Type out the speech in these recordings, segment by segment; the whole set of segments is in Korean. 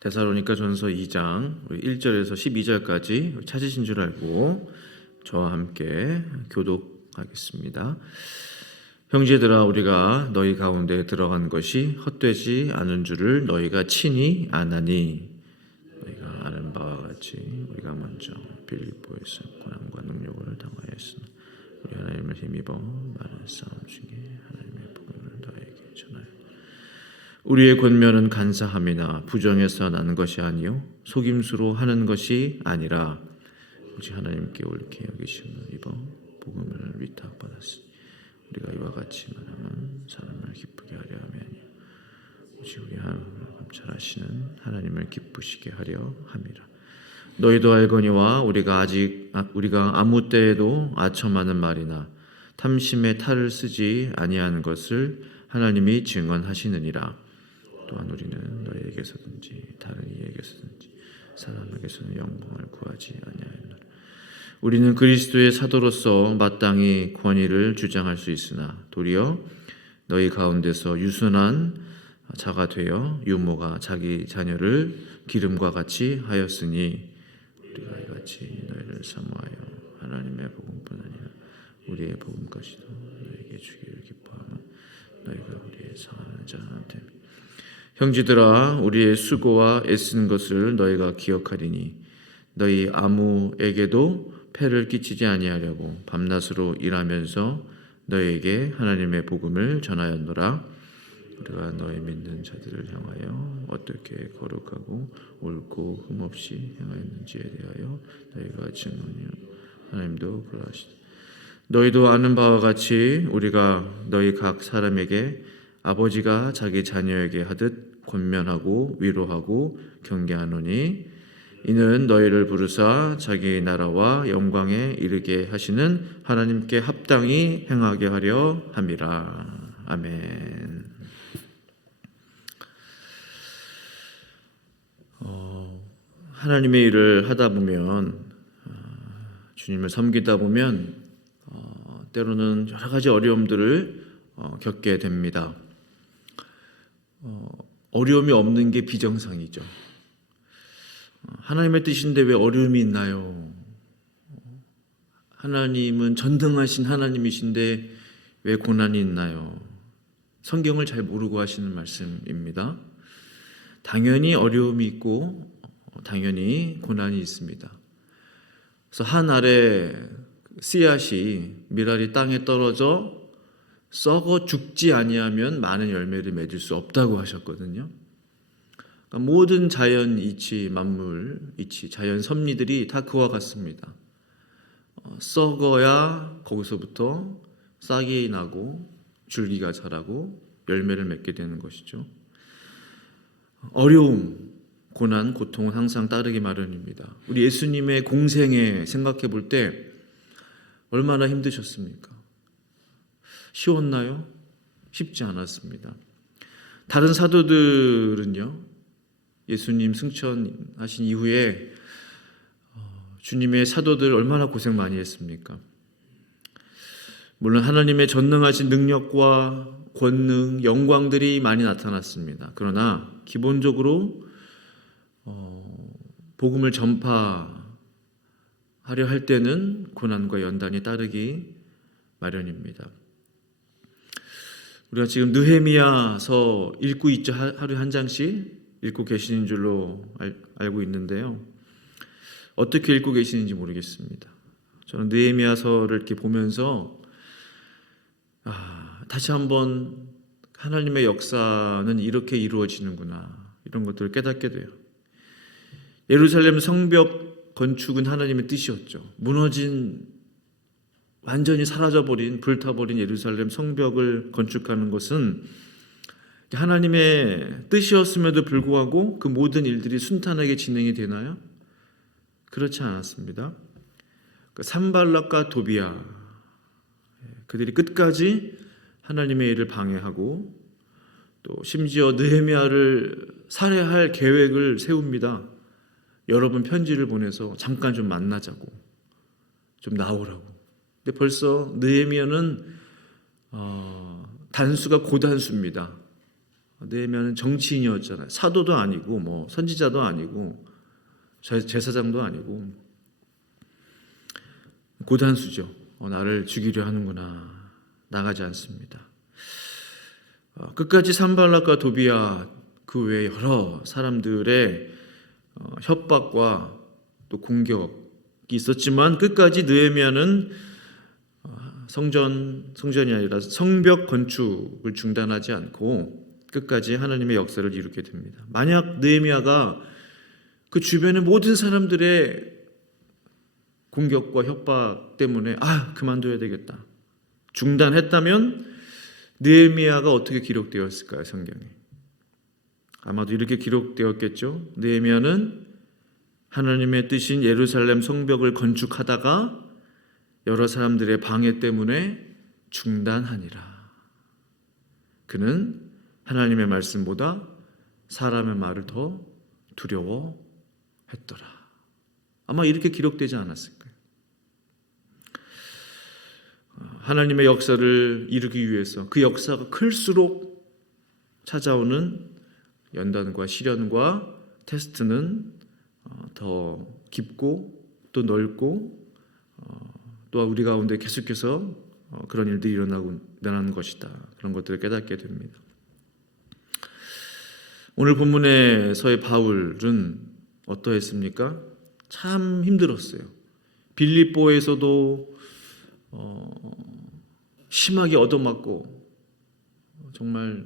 데살로니가 전서 2장 1절에서 12절까지 찾으신 줄 알고 저와 함께 교독하겠습니다. 형제들아, 우리가 너희 가운데 들어간 것이 헛되지 않은 줄을 너희가 친히 아나니, 너희가 아는 바와 같이 우리가 먼저 빌립보에서 고난과 능력을 당하였으나 우리 하나님을 힘입어 많은 싸움 중에 하나님의 복음을 너희에게 전하여 우리의 권면은 간사함이나 부정해서 나는 것이 아니요 속임수로 하는 것이 아니라 오직 하나님께 옳게 여기심을 입어 복음을 위탁받았으니 우리가 이와 같이 말하면 사람을 기쁘게 하려 함이 아니요 오직 우리 하나님을 감찰하시는 하나님을 기쁘시게 하려 함이라. 너희도 알거니와 우리가 아무 때에도 아첨하는 말이나 탐심의 탈을 쓰지 아니하는 것을 하나님이 증언하시느니라. 또한 우리는 너희에게서든지 다른 이에게서든지 사람에게서는 영광을 구하지 아니하였노라. 우리는 그리스도의 사도로서 마땅히 권위를 주장할 수 있으나 도리어 너희 가운데서 유순한 자가 되어 유모가 자기 자녀를 기름과 같이 하였으니 우리가 이같이 너희를 사모하여 하나님의 복음뿐 아니라 우리의 복음까지도 너희에게 주기를 기뻐하며 너희가 우리의 사랑하는 자한테 형제들아, 우리의 수고와 애쓰는 것을 너희가 기억하리니 너희 아무에게도 폐를 끼치지 아니하려고 밤낮으로 일하면서 너희에게 하나님의 복음을 전하였노라. 우리가 너희 믿는 자들을 향하여 어떻게 거룩하고 옳고 흠없이 행하였는지에 대하여 너희가 증언이요 하나님도 그러하시다. 너희도 아는 바와 같이 우리가 너희 각 사람에게 아버지가 자기 자녀에게 하듯 권면하고 위로하고 경계하노니 이는 너희를 부르사 자기 나라와 영광에 이르게 하시는 하나님께 합당히 행하게 하려 함이라. 아멘. 하나님의 일을 하다 보면 주님을 섬기다 보면 때로는 여러 가지 어려움들을 겪게 됩니다. 어려움이 없는 게 비정상이죠. 하나님의 뜻인데 왜 어려움이 있나요? 하나님은 전능하신 하나님이신데 왜 고난이 있나요? 성경을 잘 모르고 하시는 말씀입니다. 당연히 어려움이 있고 당연히 고난이 있습니다. 그래서 한 알의 씨앗이 밀알이 땅에 떨어져 썩어 죽지 아니하면 많은 열매를 맺을 수 없다고 하셨거든요. 그러니까 모든 자연 이치, 만물 이치, 자연 섭리들이 다 그와 같습니다. 썩어야 거기서부터 싹이 나고 줄기가 자라고 열매를 맺게 되는 것이죠. 어려움, 고난, 고통은 항상 따르기 마련입니다. 우리 예수님의 공생애 생각해 볼 때 얼마나 힘드셨습니까? 쉬웠나요? 쉽지 않았습니다. 다른 사도들은요, 예수님 승천하신 이후에 주님의 사도들 얼마나 고생 많이 했습니까? 물론 하나님의 전능하신 능력과 권능, 영광들이 많이 나타났습니다. 그러나 기본적으로 복음을 전파하려 할 때는 고난과 연단이 따르기 마련입니다. 우리가 지금 느헤미야서 읽고 있죠. 하루에 한 장씩 읽고 계시는 줄로 알고 있는데요. 어떻게 읽고 계시는지 모르겠습니다. 저는 느헤미야서를 이렇게 보면서 다시 한번 하나님의 역사는 이렇게 이루어지는구나, 이런 것들을 깨닫게 돼요. 예루살렘 성벽 건축은 하나님의 뜻이었죠. 무너진, 완전히 사라져버린, 불타버린 예루살렘 성벽을 건축하는 것은 하나님의 뜻이었음에도 불구하고 그 모든 일들이 순탄하게 진행이 되나요? 그렇지 않았습니다. 산발락과 도비야, 그들이 끝까지 하나님의 일을 방해하고 또 심지어 느헤미야를 살해할 계획을 세웁니다. 여러 번 편지를 보내서 잠깐 좀 만나자고, 좀 나오라고. 근데 벌써 느헤미야는 단수가 고단수입니다. 느헤미야는 정치인이었잖아요. 사도도 아니고 뭐 선지자도 아니고 제사장도 아니고 고단수죠. 나를 죽이려 하는구나. 나가지 않습니다. 끝까지 산발락과 도비야 그 외에 여러 사람들의 협박과 또 공격이 있었지만 끝까지 느헤미야는 성전이 아니라 성벽 건축을 중단하지 않고 끝까지 하나님의 역사를 이루게 됩니다. 만약 느헤미야가 그 주변의 모든 사람들의 공격과 협박 때문에 그만둬야 되겠다 중단했다면 느헤미야가 어떻게 기록되었을까요? 성경에 아마도 이렇게 기록되었겠죠. 느헤미야는 하나님의 뜻인 예루살렘 성벽을 건축하다가 여러 사람들의 방해 때문에 중단하니라. 그는 하나님의 말씀보다 사람의 말을 더 두려워했더라. 아마 이렇게 기록되지 않았을까요? 하나님의 역사를 이루기 위해서 그 역사가 클수록 찾아오는 연단과 시련과 테스트는 더 깊고 또 넓고 또 우리 가운데 계속해서 그런 일들이 일어나는 것이다. 그런 것들을 깨닫게 됩니다. 오늘 본문에서의 바울은 어떠했습니까? 참 힘들었어요. 빌립보에서도 심하게 얻어맞고 정말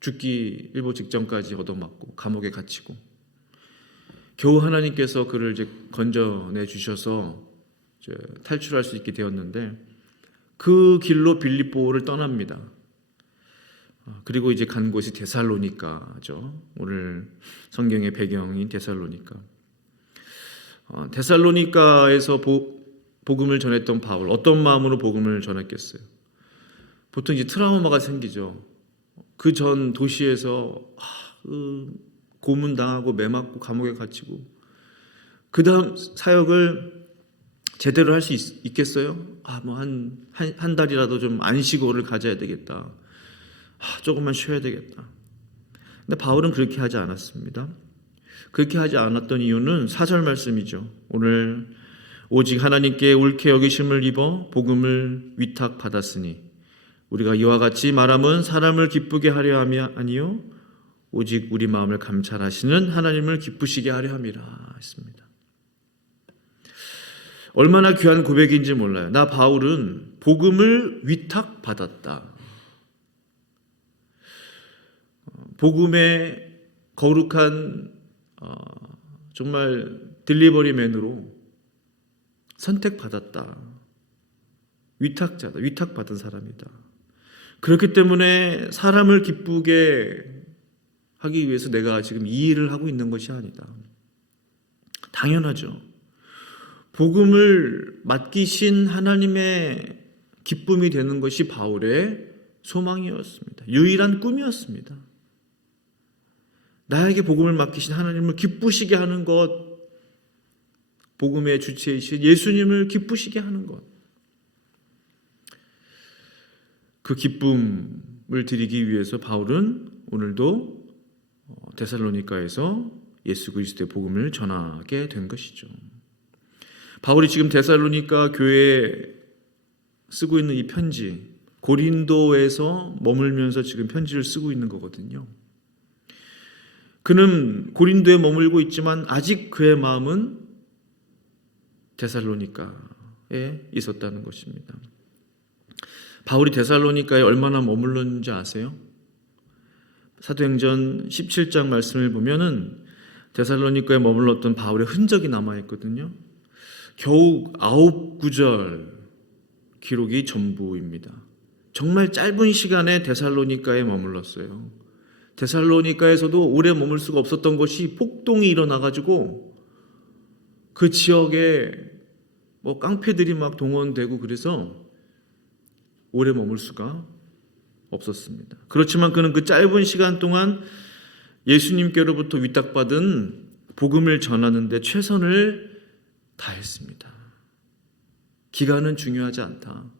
죽기 일보 직전까지 얻어맞고 감옥에 갇히고 겨우 하나님께서 그를 이제 건져내 주셔서 이제 탈출할 수 있게 되었는데 그 길로 빌립보를 떠납니다. 그리고 이제 간 곳이 데살로니가죠. 오늘 성경의 배경인 데살로니가. 데살로니가에서 복음을 전했던 바울, 어떤 마음으로 복음을 전했겠어요? 보통 이제 트라우마가 생기죠. 그 전 도시에서 고문당하고 매맞고 감옥에 갇히고 그 다음 사역을 제대로 할 수 있겠어요? 뭐 한 달이라도 좀 안식오를 가져야 되겠다. 조금만 쉬어야 되겠다. 근데 바울은 그렇게 하지 않았습니다. 그렇게 하지 않았던 이유는 4절 말씀이죠. 오늘 오직 하나님께 옳게 여기심을 입어 복음을 위탁받았으니 우리가 이와 같이 말함은 사람을 기쁘게 하려 함이 아니요 오직 우리 마음을 감찰하시는 하나님을 기쁘시게 하려 함이라 했습니다. 얼마나 귀한 고백인지 몰라요. 나 바울은 복음을 위탁받았다. 복음의 거룩한 정말 딜리버리맨으로 선택받았다. 위탁자다. 위탁받은 사람이다. 그렇기 때문에 사람을 기쁘게 하기 위해서 내가 지금 이 일을 하고 있는 것이 아니다. 당연하죠. 복음을 맡기신 하나님의 기쁨이 되는 것이 바울의 소망이었습니다. 유일한 꿈이었습니다. 나에게 복음을 맡기신 하나님을 기쁘시게 하는 것, 복음의 주체이신 예수님을 기쁘시게 하는 것, 그 기쁨을 드리기 위해서 바울은 오늘도 데살로니가에서 예수 그리스도의 복음을 전하게 된 것이죠. 바울이 지금 데살로니가 교회에 쓰고 있는 이 편지, 고린도에서 머물면서 지금 편지를 쓰고 있는 거거든요. 그는 고린도에 머물고 있지만 아직 그의 마음은 데살로니가에 있었다는 것입니다. 바울이 데살로니가에 얼마나 머물렀는지 아세요? 사도행전 17장 말씀을 보면은 데살로니가에 머물렀던 바울의 흔적이 남아있거든요. 겨우 9구절 기록이 전부입니다. 정말 짧은 시간에 데살로니가에 머물렀어요. 데살로니가에서도 오래 머물 수가 없었던 것이 폭동이 일어나가지고 그 지역에 깡패들이 막 동원되고 그래서 오래 머물 수가 없었습니다. 그렇지만 그는 그 짧은 시간 동안 예수님께로부터 위탁받은 복음을 전하는 데 최선을 다했습니다. 기간은 중요하지 않다.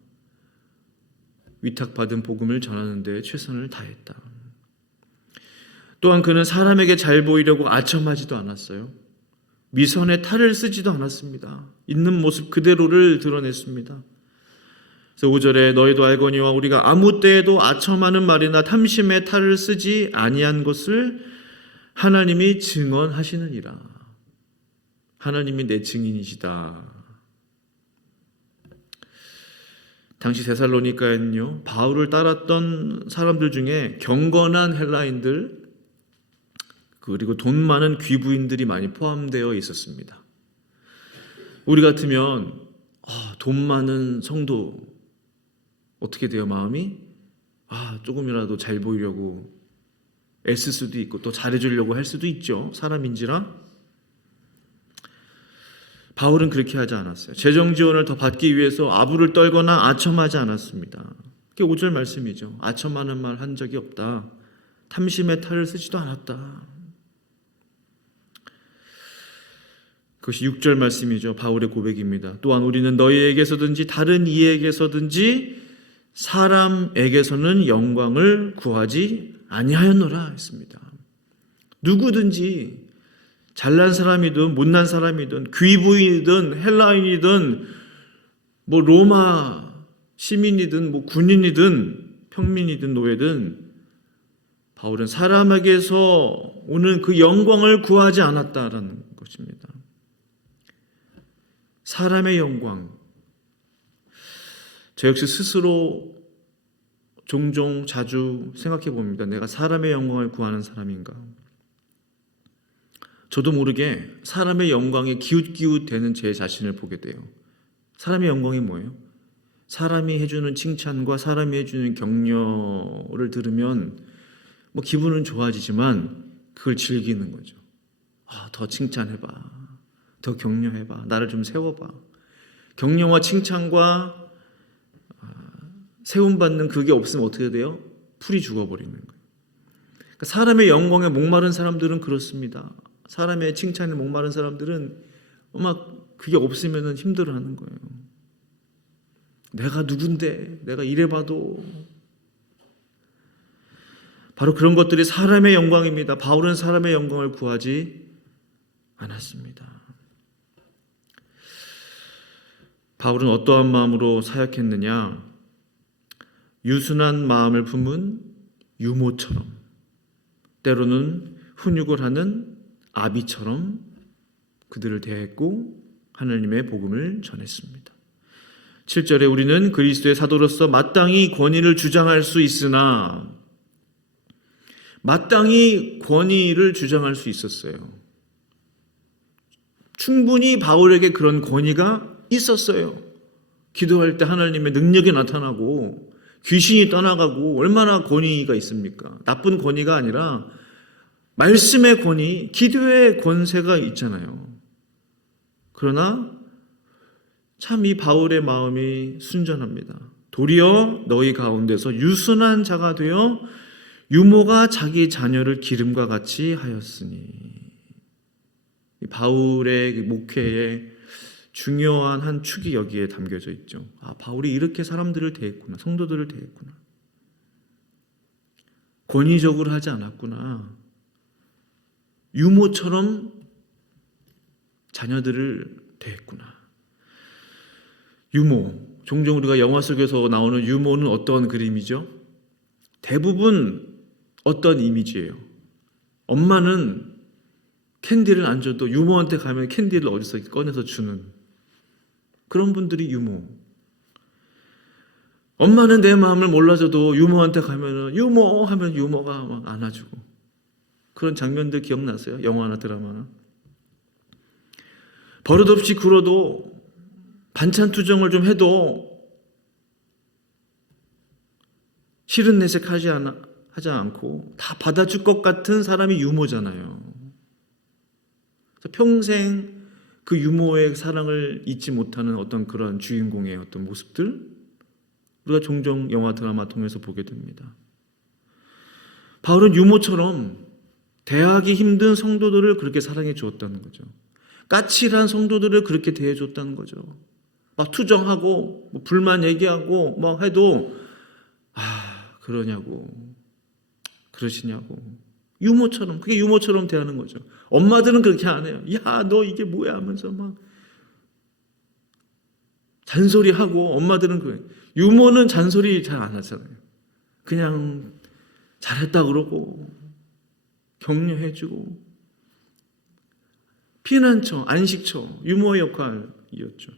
위탁받은 복음을 전하는 데 최선을 다했다. 또한 그는 사람에게 잘 보이려고 아첨하지도 않았어요. 미선에 탈을 쓰지도 않았습니다. 있는 모습 그대로를 드러냈습니다. 그래서 5절에 너희도 알거니와 우리가 아무 때에도 아첨하는 말이나 탐심에 탈을 쓰지 아니한 것을 하나님이 증언하시느니라. 하나님이 내 증인이시다. 당시 데살로니가에는요, 바울을 따랐던 사람들 중에 경건한 헬라인들 그리고 돈 많은 귀부인들이 많이 포함되어 있었습니다. 우리 같으면 돈 많은 성도 어떻게 돼요? 마음이 조금이라도 잘 보이려고 애쓸 수도 있고 또 잘해주려고 할 수도 있죠. 사람인지라. 바울은 그렇게 하지 않았어요. 재정 지원을 더 받기 위해서 아부를 떨거나 아첨하지 않았습니다. 그게 5절 말씀이죠. 아첨하는 말 한 적이 없다. 탐심의 탈을 쓰지도 않았다. 그것이 6절 말씀이죠. 바울의 고백입니다. 또한 우리는 너희에게서든지 다른 이에게서든지 사람에게서는 영광을 구하지 아니하였노라 했습니다. 누구든지 잘난 사람이든 못난 사람이든 귀부인이든 헬라인이든 로마 시민이든 군인이든 평민이든 노예든 바울은 사람에게서 오는 그 영광을 구하지 않았다라는 것입니다. 사람의 영광. 저 역시 스스로 종종 자주 생각해 봅니다. 내가 사람의 영광을 구하는 사람인가? 저도 모르게 사람의 영광에 기웃기웃대는 제 자신을 보게 돼요. 사람의 영광이 뭐예요? 사람이 해주는 칭찬과 사람이 해주는 격려를 들으면 기분은 좋아지지만 그걸 즐기는 거죠. 더 칭찬해봐. 더 격려해봐. 나를 좀 세워봐. 격려와 칭찬과 세움받는 그게 없으면 어떻게 돼요? 풀이 죽어버리는 거예요. 그러니까 사람의 영광에 목마른 사람들은 그렇습니다. 사람의 칭찬에 목마른 사람들은 그게 없으면 힘들어하는 거예요. 내가 누군데, 내가 이래봐도. 바로 그런 것들이 사람의 영광입니다. 바울은 사람의 영광을 구하지 않았습니다. 바울은 어떠한 마음으로 사역했느냐? 유순한 마음을 품은 유모처럼, 때로는 훈육을 하는 아비처럼 그들을 대했고 하나님의 복음을 전했습니다. 7절에 우리는 그리스도의 사도로서 마땅히 권위를 주장할 수 있으나, 마땅히 권위를 주장할 수 있었어요. 충분히 바울에게 그런 권위가 있었어요. 기도할 때 하나님의 능력이 나타나고 귀신이 떠나가고 얼마나 권위가 있습니까? 나쁜 권위가 아니라 말씀의 권위, 기도의 권세가 있잖아요. 그러나 참 이 바울의 마음이 순전합니다. 도리어 너희 가운데서 유순한 자가 되어 유모가 자기 자녀를 기름과 같이 하였으니. 바울의 목회에 중요한 한 축이 여기에 담겨져 있죠. 바울이 이렇게 사람들을 대했구나. 성도들을 대했구나. 권위적으로 하지 않았구나. 유모처럼 자녀들을 대했구나. 유모. 종종 우리가 영화 속에서 나오는 유모는 어떤 그림이죠? 대부분 어떤 이미지예요? 엄마는 캔디를 안 줘도 유모한테 가면 캔디를 어디서 꺼내서 주는 그런 분들이 유모. 엄마는 내 마음을 몰라줘도 유모한테 가면 유모 하면 유모가 막 안아주고 그런 장면들 기억나세요? 영화나 드라마나. 버릇없이 굴어도 반찬 투정을 좀 해도 싫은 내색 하지 않고 다 받아줄 것 같은 사람이 유모잖아요. 평생 그 유모의 사랑을 잊지 못하는 어떤 그런 주인공의 어떤 모습들 우리가 종종 영화 드라마 통해서 보게 됩니다. 바울은 유모처럼 대하기 힘든 성도들을 그렇게 사랑해 주었다는 거죠. 까칠한 성도들을 그렇게 대해 줬다는 거죠. 막 투정하고 불만 얘기하고 막 해도 그러냐고 그러시냐고 유모처럼, 그게 유모처럼 대하는 거죠. 엄마들은 그렇게 안 해요. 야, 너 이게 뭐야 하면서 막 잔소리하고. 엄마들은 그래요. 유모는 잔소리 잘 안 하잖아요. 그냥 잘했다 그러고 격려해주고 피난처, 안식처, 유모의 역할이었죠.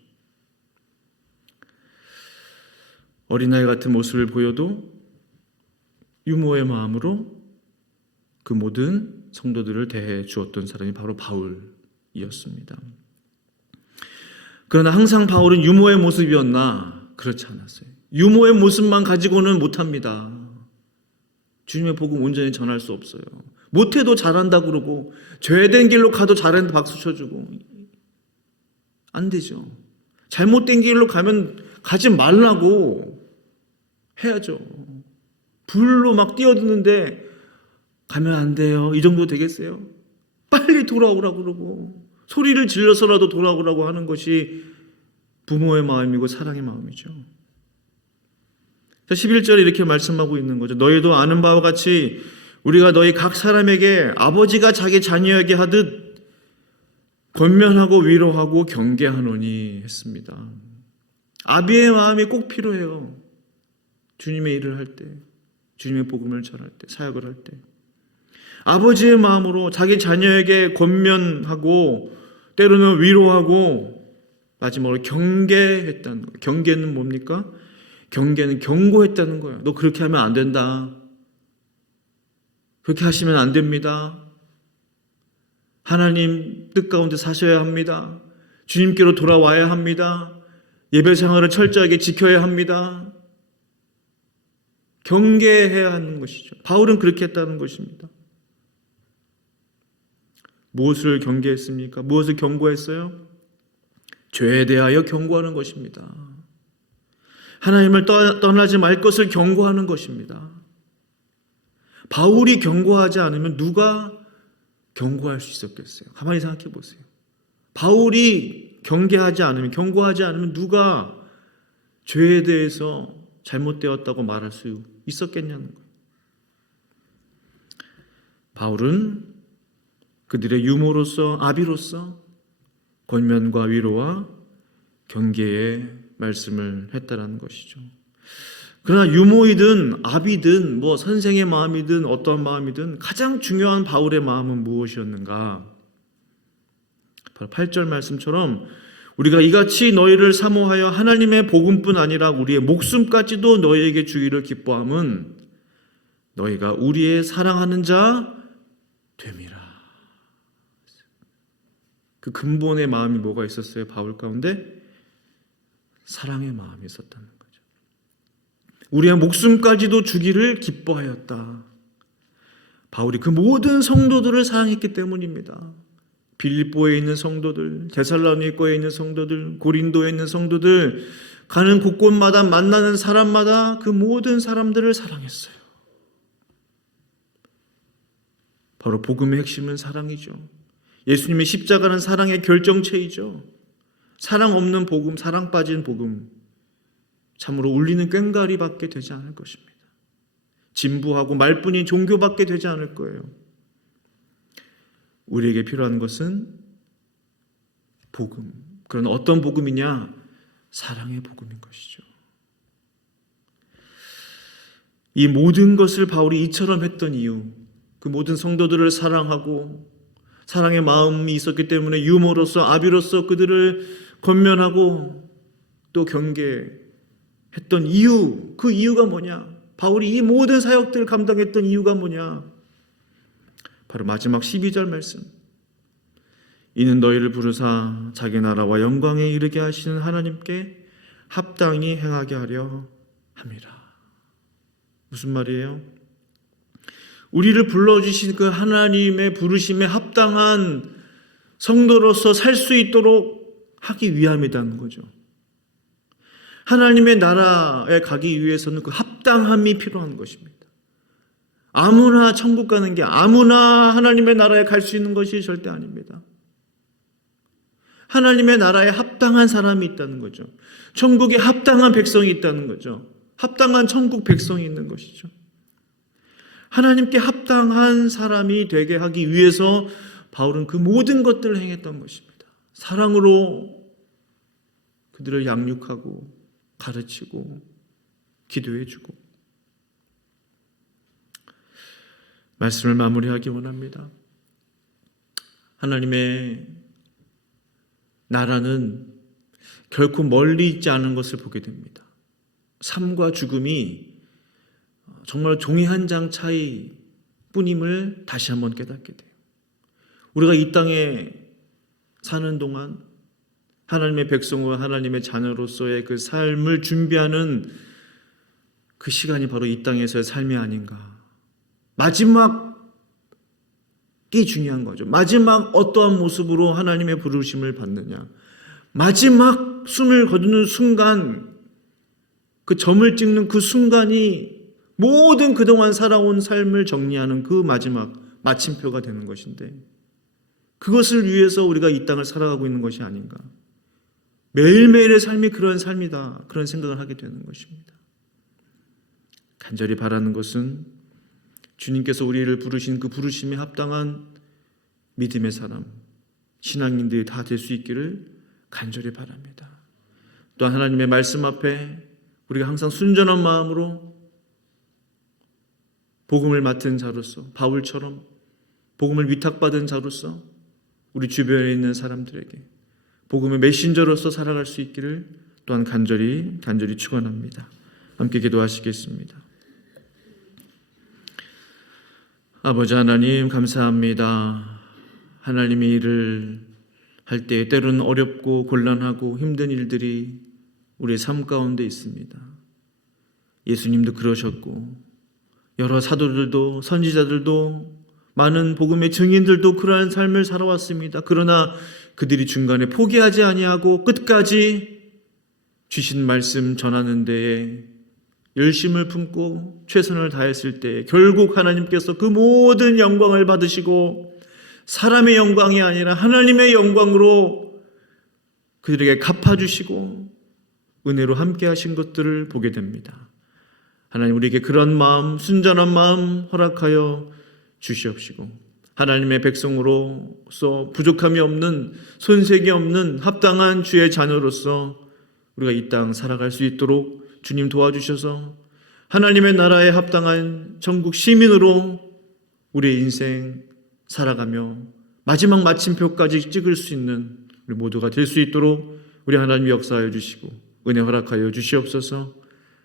어린아이 같은 모습을 보여도 유모의 마음으로 그 모든 성도들을 대해 주었던 사람이 바로 바울이었습니다. 그러나 항상 바울은 유모의 모습이었나? 그렇지 않았어요. 유모의 모습만 가지고는 못합니다. 주님의 복음 온전히 전할 수 없어요. 못해도 잘한다 그러고 죄된 길로 가도 잘한다 박수 쳐주고 안 되죠. 잘못된 길로 가면 가지 말라고 해야죠. 불로 막 뛰어드는데 가면 안 돼요. 이 정도 되겠어요? 빨리 돌아오라고 그러고 소리를 질러서라도 돌아오라고 하는 것이 부모의 마음이고 사랑의 마음이죠. 11절에 이렇게 말씀하고 있는 거죠. 너희도 아는 바와 같이 우리가 너희 각 사람에게 아버지가 자기 자녀에게 하듯 권면하고 위로하고 경계하노니 했습니다. 아비의 마음이 꼭 필요해요. 주님의 일을 할 때, 주님의 복음을 전할 때, 사역을 할 때. 아버지의 마음으로 자기 자녀에게 권면하고 때로는 위로하고 마지막으로 경계했다는 거예요. 경계는 뭡니까? 경계는 경고했다는 거예요. 너 그렇게 하면 안 된다. 그렇게 하시면 안 됩니다. 하나님 뜻 가운데 사셔야 합니다. 주님께로 돌아와야 합니다. 예배 생활을 철저하게 지켜야 합니다. 경계해야 하는 것이죠. 바울은 그렇게 했다는 것입니다. 무엇을 경계했습니까? 무엇을 경고했어요? 죄에 대하여 경고하는 것입니다. 하나님을 떠나지 말 것을 경고하는 것입니다. 바울이 경고하지 않으면 누가 경고할 수 있었겠어요? 가만히 생각해 보세요. 바울이 경고하지 않으면 누가 죄에 대해서 잘못되었다고 말할 수 있었겠냐는 거예요. 바울은 그들의 유모로서, 아비로서 권면과 위로와 경계의 말씀을 했다라는 것이죠. 그러나 유모이든 아비든 선생의 마음이든 어떠한 마음이든 가장 중요한 바울의 마음은 무엇이었는가? 바로 8절 말씀처럼 우리가 이같이 너희를 사모하여 하나님의 복음뿐 아니라 우리의 목숨까지도 너희에게 주기를 기뻐함은 너희가 우리의 사랑하는 자 됨이라. 그 근본의 마음이 뭐가 있었어요? 바울 가운데 사랑의 마음이 있었다는 거죠. 우리의 목숨까지도 주기를 기뻐하였다. 바울이 그 모든 성도들을 사랑했기 때문입니다. 빌립보에 있는 성도들, 데살로니가에 있는 성도들, 고린도에 있는 성도들, 가는 곳곳마다 만나는 사람마다 그 모든 사람들을 사랑했어요. 바로 복음의 핵심은 사랑이죠. 예수님의 십자가는 사랑의 결정체이죠. 사랑 없는 복음, 사랑 빠진 복음, 참으로 울리는 꽹과리밖에 되지 않을 것입니다. 진부하고 말뿐인 종교밖에 되지 않을 거예요. 우리에게 필요한 것은 복음. 그런 어떤 복음이냐? 사랑의 복음인 것이죠. 이 모든 것을 바울이 이처럼 했던 이유, 그 모든 성도들을 사랑하고 사랑의 마음이 있었기 때문에 유모로서, 아비로서 그들을 권면하고 또 경계했던 이유, 그 이유가 뭐냐? 바울이 이 모든 사역들을 감당했던 이유가 뭐냐? 바로 마지막 12절 말씀. 이는 너희를 부르사 자기 나라와 영광에 이르게 하시는 하나님께 합당히 행하게 하려 함이라. 무슨 말이에요? 우리를 불러주신 그 하나님의 부르심에 합당한 성도로서 살 수 있도록 하기 위함이라는 거죠. 하나님의 나라에 가기 위해서는 그 합당함이 필요한 것입니다. 아무나 천국 가는 게, 아무나 하나님의 나라에 갈 수 있는 것이 절대 아닙니다. 하나님의 나라에 합당한 사람이 있다는 거죠. 천국에 합당한 백성이 있다는 거죠. 합당한 천국 백성이 있는 것이죠. 하나님께 합당한 사람이 되게 하기 위해서 바울은 그 모든 것들을 행했던 것입니다. 사랑으로 그들을 양육하고 가르치고 기도해주고. 말씀을 마무리하기 원합니다. 하나님의 나라는 결코 멀리 있지 않은 것을 보게 됩니다. 삶과 죽음이 정말 종이 한 장 차이 뿐임을 다시 한번 깨닫게 돼요. 우리가 이 땅에 사는 동안 하나님의 백성과 하나님의 자녀로서의 그 삶을 준비하는 그 시간이 바로 이 땅에서의 삶이 아닌가. 마지막이 중요한 거죠. 마지막 어떠한 모습으로 하나님의 부르심을 받느냐. 마지막 숨을 거두는 순간, 그 점을 찍는 그 순간이 모든 그동안 살아온 삶을 정리하는 그 마지막 마침표가 되는 것인데, 그것을 위해서 우리가 이 땅을 살아가고 있는 것이 아닌가. 매일매일의 삶이 그런 삶이다, 그런 생각을 하게 되는 것입니다. 간절히 바라는 것은 주님께서 우리를 부르신 그 부르심에 합당한 믿음의 사람, 신앙인들이 다 될 수 있기를 간절히 바랍니다. 또한 하나님의 말씀 앞에 우리가 항상 순전한 마음으로 복음을 맡은 자로서, 바울처럼 복음을 위탁받은 자로서 우리 주변에 있는 사람들에게 복음의 메신저로서 살아갈 수 있기를 또한 간절히 축원합니다. 함께 기도하시겠습니다. 아버지 하나님, 감사합니다. 하나님의 일을 할 때 때로는 어렵고 곤란하고 힘든 일들이 우리의 삶 가운데 있습니다. 예수님도 그러셨고 여러 사도들도, 선지자들도, 많은 복음의 증인들도 그러한 삶을 살아왔습니다. 그러나 그들이 중간에 포기하지 아니하고 끝까지 주신 말씀 전하는 데에 열심을 품고 최선을 다했을 때 결국 하나님께서 그 모든 영광을 받으시고 사람의 영광이 아니라 하나님의 영광으로 그들에게 갚아주시고 은혜로 함께 하신 것들을 보게 됩니다. 하나님, 우리에게 그런 마음, 순전한 마음 허락하여 주시옵시고 하나님의 백성으로서 부족함이 없는, 손색이 없는 합당한 주의 자녀로서 우리가 이 땅 살아갈 수 있도록 주님 도와주셔서 하나님의 나라에 합당한 천국 시민으로 우리의 인생 살아가며 마지막 마침표까지 찍을 수 있는 우리 모두가 될 수 있도록 우리 하나님 역사하여 주시고 은혜 허락하여 주시옵소서.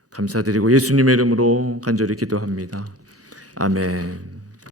감사드리고 예수님의 이름으로 간절히 기도합니다. 아멘.